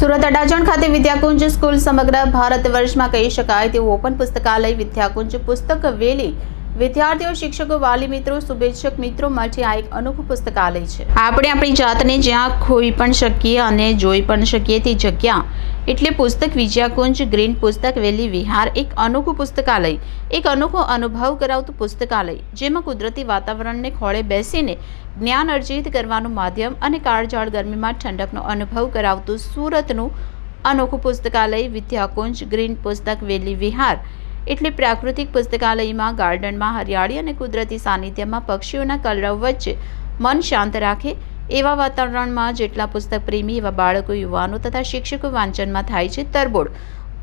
સુરત અડાજણ ખાતે વિદ્યાકુંજ સ્કૂલ સમગ્ર ભારત વર્ષમાં કહી શકાય તેવું ઓપન પુસ્તકાલય વિદ્યાકુંજ પુસ્તક વેલી વિદ્યાર્થીઓ, શિક્ષકો, વાલી મિત્રો, શુભેચ્છક મિત્રો માટે આ એક અનોખું પુસ્તકાલય છે। આપણે આપણી જાતને જ્યાં ખોઈ પણ શકીએ અને જોઈ પણ શકીએ તે જગ્યા એટલે પુસ્તક વિદ્યાકુંજ ગ્રીન પુસ્તક વેલી વિહાર। એક અનોખું પુસ્તકાલય, એક અનોખો અનુભવ કરાવતું પુસ્તકાલય, જેમાં કુદરતી વાતાવરણને ખોળે બેસીને જ્ઞાન અર્જિત કરવાનું માધ્યમ અને કાળઝાળ ગરમીમાં ઠંડકનો અનુભવ કરાવતું સુરતનું અનોખું પુસ્તકાલય વિદ્યાકુંજ ગ્રીન પુસ્તક વેલી વિહાર એટલે પ્રાકૃતિક પુસ્તકાલયમાં ગાર્ડનમાં હરિયાળી અને કુદરતી સાનિધ્યમાં પક્ષીઓના કલરવ વચ્ચે મન શાંત રાખે એવા વાતાવરણમાં જેટલા પુસ્તક પ્રેમી એવા બાળકો, યુવાનો તથા શિક્ષકો વાંચનમાં થાય છે તરબોળ।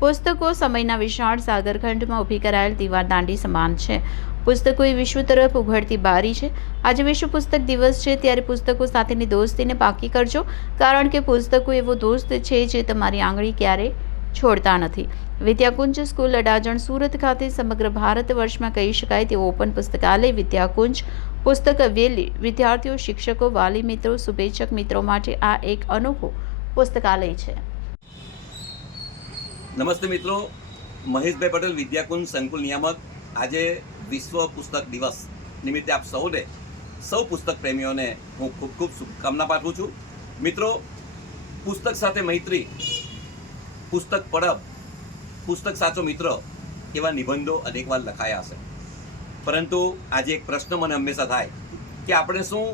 પુસ્તકો સમયના વિશાળ સાગરખંડમાં ઊભી કરાયેલ દીવાર દાંડી સમાન છે। પુસ્તકો એ વિશ્વ તરફ ઉઘડતી બારી છે। આજે વિશ્વ પુસ્તક દિવસ છે, ત્યારે પુસ્તકો સાથેની દોસ્તીને પાકી કરજો, કારણ કે પુસ્તકો એવો દોસ્ત છે જે તમારી આંગળી ક્યારેય છોડતા નથી। વિદ્યાકુંજ સ્કૂલ અડાજણ સુરત ખાતે સમગ્ર ભારત વર્ષમાં કહી શકાય તેવું ઓપન પુસ્તકાલય વિદ્યાકુંજ પુસ્તક વેલી વિદ્યાર્થીઓ, શિક્ષકો, વાલી મિત્રો, શુભેચ્છક મિત્રો માટે આ એક અનોખું પુસ્તકાલય છે। નમસ્તે મિત્રો, મહેશભાઈ પટેલ, વિદ્યાકુંજ સંકુલ નિયામક। આજે વિશ્વ પુસ્તક દિવસ નિમિત્તે આપ સૌ પુસ્તક પ્રેમીઓને હું ખૂબ ખૂબ શુભકામના પાઠવું છું। મિત્રો, પુસ્તક સાથે મૈત્રી, પુસ્તક પડબ, પુસ્તક સાચો મિત્ર એવા નિબંધો અનેકવાર લખાયા હશે, પરંતુ આજે એક પ્રશ્ન મને હંમેશા થાય કે આપણે શું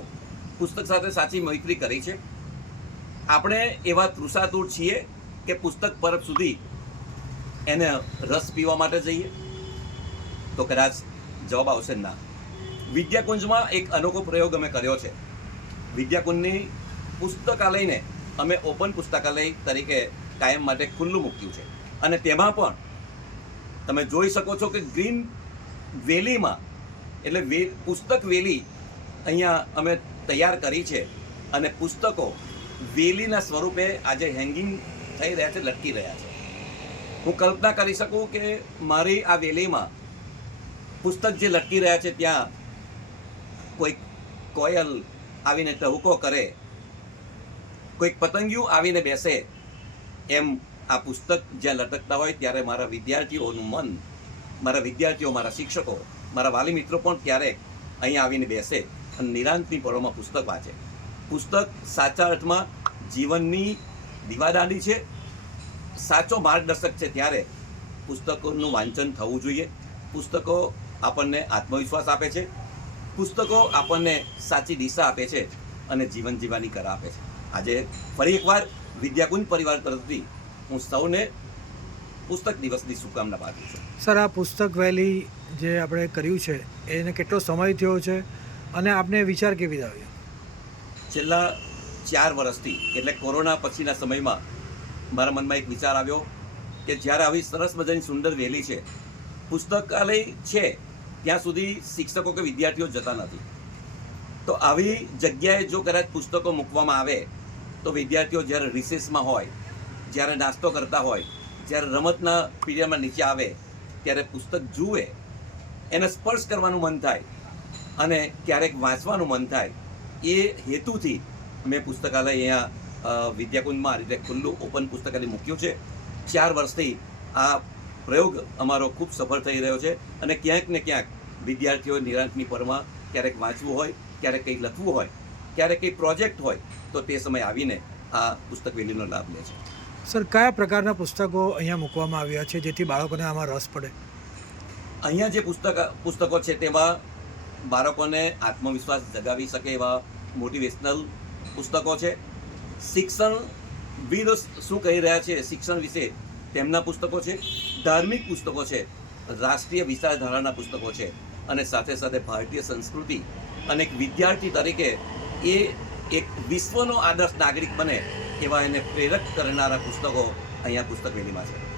પુસ્તક સાથે સાચી મૈત્રી કરી છે? આપણે એવા તૃષાતુર છીએ કે પુસ્તક પરબ સુધી એને રસ પીવા માટે જઈએ? તો કદાચ જવાબ આવશે ના। વિદ્યાકુંજમાં એક અનોખો પ્રયોગ અમે કર્યો છે। વિદ્યાકુંજની પુસ્તકાલયને અમે ઓપન પુસ્તકાલય તરીકે કાયમ માટે ખુલ્લું મૂક્યું છે, અને તેમાં પણ તમે જોઈ શકો છો કે ગ્રીન વેલીમાં એટલે પુસ્તક વેલી અહીંયા અમે તૈયાર કરી છે, અને પુસ્તકો વેલીના સ્વરૂપે આજે હેંગિંગ થઈ રહ્યા છે, લટકી રહ્યા છે। હું કલ્પના કરી શકું કે મારી આ વેલીમાં પુસ્તક જે લટકી રહ્યા છે ત્યાં કોઈક કોયલ આવીને ટહુકો કરે, કોઈક પતંગિયું આવીને બેસે, એમ આ પુસ્તક જ્યાં લટકતા હોય ત્યારે મારા વિદ્યાર્થીઓનું મન, મારા વિદ્યાર્થીઓ, મારા શિક્ષકો, મારા વાલી મિત્રો પણ ક્યારેક અહીંયા આવીને બેસે અને નિરાંતની પળોમાં પુસ્તક વાંચે। પુસ્તક સાચા અર્થમાં જીવનની દીવાદાંડી છે, સાચો માર્ગદર્શક છે। ત્યારે પુસ્તકોનું વાંચન થવું જોઈએ। પુસ્તકો આપણને આત્મવિશ્વાસ આપે છે, પુસ્તકો આપણને સાચી દિશા આપે છે અને જીવન જીવવાની કળા આપે છે। આજે ફરી એકવાર વિદ્યાકુંજ પરિવાર તરફથી હું સૌને પુસ્તક દિવસની શુભકામના પાઠવું છું। સર, આ પુસ્તક વેલી જે આપણે કર્યું છે એને કેટલો સમય થયો છે અને આપને વિચાર કેવી આવ્યો? છેલ્લા 4 વર્ષથી એટલે કોરોના પછીના સમયમાં મારા મનમાં એક વિચાર આવ્યો કે જ્યારે આવી સરસ મજાની સુંદર વેલી છે, પુસ્તકાલય છે, ત્યાં સુધી શિક્ષકો કે વિદ્યાર્થીઓ જતા નથી, તો આવી જગ્યાએ જો કદાચ પુસ્તકો મૂકવામાં આવે તો વિદ્યાર્થીઓ જ્યારે રિસેસમાં હોય, જ્યારે નાસ્તો કરતા હોય, જ્યારે રમતના પીરિયડમાં નીચે આવે ત્યારે પુસ્તક જુએ, એને સ્પર્શ કરવાનું મન થાય અને ક્યારેક વાંચવાનું મન થાય। એ હેતુથી મેં પુસ્તકાલય અહીંયા વિદ્યાકુંજમાં આ રીતે ખુલ્લું ઓપન પુસ્તકાલય મૂક્યું છે। 4 વર્ષથી આ પ્રયોગ અમારો ખૂબ સફળ થઈ રહ્યો છે, અને ક્યાંક ને ક્યાંક વિદ્યાર્થીઓ નિરાંતની પરમાં ક્યારેક વાંચવું હોય, ક્યારેક કંઈક લખવું હોય, ક્યારેક કંઈ પ્રોજેક્ટ હોય તો તે સમય આવીને આ પુસ્તક વેલીનો લાભ લે છે। સર, કયા પ્રકારના પુસ્તકો અહીંયા મૂકવામાં આવ્યા છે જેથી બાળકોને આમાં રસ પડે? અહીંયા જે પુસ્તકો છે તેમાં બાળકોને આત્મવિશ્વાસ જગાવી શકે એવા મોટિવેશનલ પુસ્તકો છે। શિક્ષણવિદો શું કહી રહ્યા છે શિક્ષણ વિશે તેમના પુસ્તકો છે, ધાર્મિક પુસ્તકો છે, રાષ્ટ્રીય વિચારધારાના પુસ્તકો છે, અને સાથે સાથે ભારતીય સંસ્કૃતિ અને એક વિદ્યાર્થી તરીકે એ એક વિશ્વનો આદર્શ નાગરિક બને એવા એને પ્રેરક કરનારા પુસ્તકો અહીંયા પુસ્તક વેલીમાં છે।